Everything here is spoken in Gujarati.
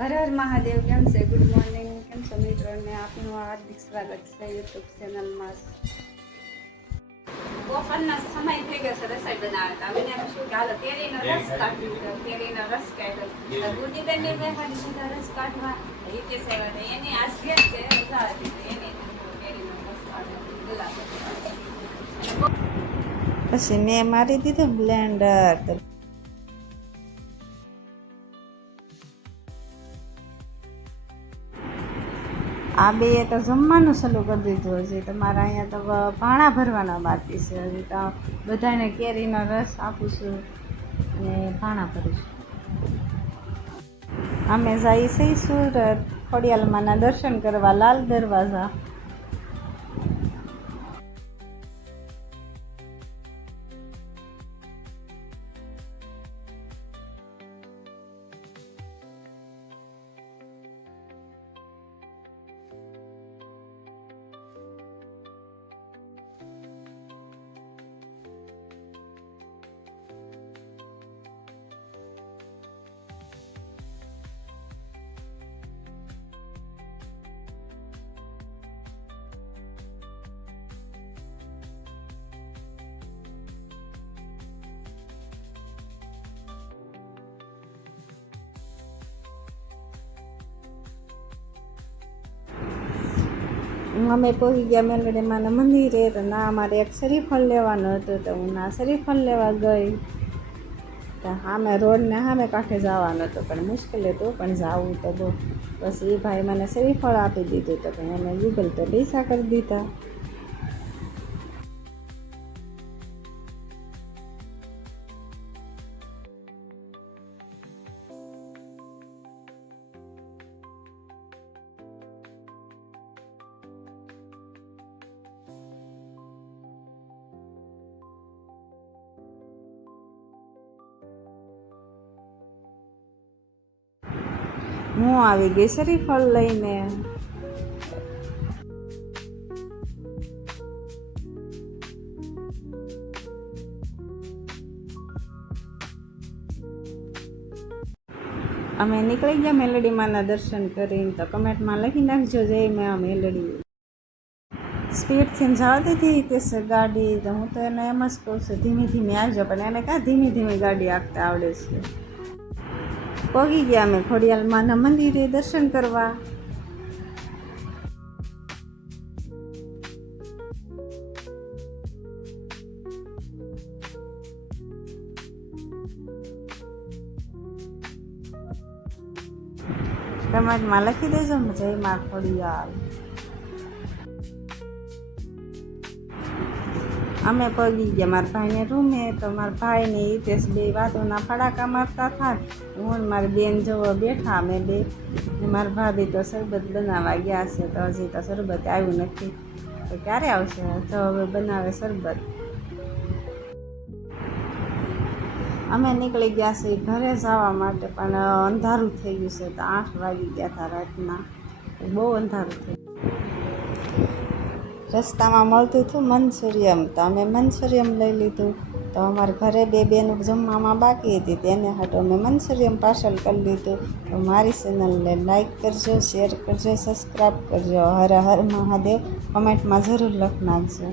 હર હર મહાદેવ. કેમ છે? Good morning. કેમ છો મિત્રોને? આપનું હાર્દિક સ્વાગત છે યુટ્યુબ ચેનલમાં. બપોરના સમય થઈ ગયો છે રસોઈ બનાવતા. અમે એમ શું કે હાલો કેરીનો રસ કાઢ્યો છે. કેરીનો રસ કાઢ્યો. દૂધીબેનને બેહાડી સીધા રસ કાઢવા. રીતે સેવા એની આજ ઘેર છે રજા હતી એની કેરીનો રસ કાઢ્યો. પછી મેં મારી દીધું બ્લેન્ડર. આ બે તો જમવાનું શરૂ કરી દીધું. હજી તમારા અહીંયા તો ભાણા ભરવાના બાકી છે. હજી તો બધાને કેરીનો રસ આપું છું અને ભાણા ભરું છું. અમે જઈએ છીએ સુરત ખોડિયાલમાંના દર્શન કરવા, લાલ દરવાજા. અમે પહોંચી ગયા મેલડીમાના મંદિરે. તો ના અમારે એક શરીફળ લેવાનું હતું તો હું ના શરીફળ લેવા ગઈ. તો સામે રોડને સામે કાંઠે જવાનું હતું પણ મુશ્કેલ હતું પણ જવું તો બહુ. પછી એ ભાઈ મને શરીફળ આપી દીધું તો પણ એને ગૂગલ પે પૈસા કરી દીધા. હું આવી ગઈ શરીફળ લઈને. અમે નીકળી ગયા મેલડીમાના દર્શન કરીને. તો કમેન્ટમાં લખી નાખજો જય મા મેલડી. સ્પીડથી જવા દીધી તે ગાડી. તો હું તો એને એમ જ કહું છું ધીમે ધીમે આવજો, પણ એને કાં ધીમી ધીમી ગાડી આપતા આવડે છે. પહોંચી ગયા અમે ખોડિયાલમાંના મંદિરે દર્શન કરવા. કમેન્ટમાં લખી દેજો જય મા ખોડિયાલ. અમે પગી ગયા મારા ભાઈને રૂમે. તો મારા ભાઈને હિતેશ બે વાતોના ફડાકા મારતા હતા. હું મારી બેન જોવા બેઠા અમે બે. મારા ભાભી તો શરબત બનાવવા ગયા છે. તો હજી તો શરબત આવ્યું નથી. તો ક્યારે આવશે? તો હવે બનાવે શરબત. અમે નીકળી ગયા છીએ ઘરે જવા માટે, પણ અંધારું થઈ ગયું છે. તો 8 વાગી ગયા હતા રાતના. બહુ અંધારું થઈ ગયું. રસ્તામાં મળતું હતું મંચુરિયમ. તો અમે મંચુરિયમ લઈ લીધું. તો અમારા ઘરે બે બેનું જમવામાં બાકી હતી તેને હાટો અમે મંચુરિયમ પાર્સલ કરી લીધું. તો મારી ચેનલને લાઈક કરજો, શેર કરજો, સબસ્ક્રાઈબ કરજો. હર હર મહાદેવ. કમેન્ટમાં જરૂર લખી નાખજો.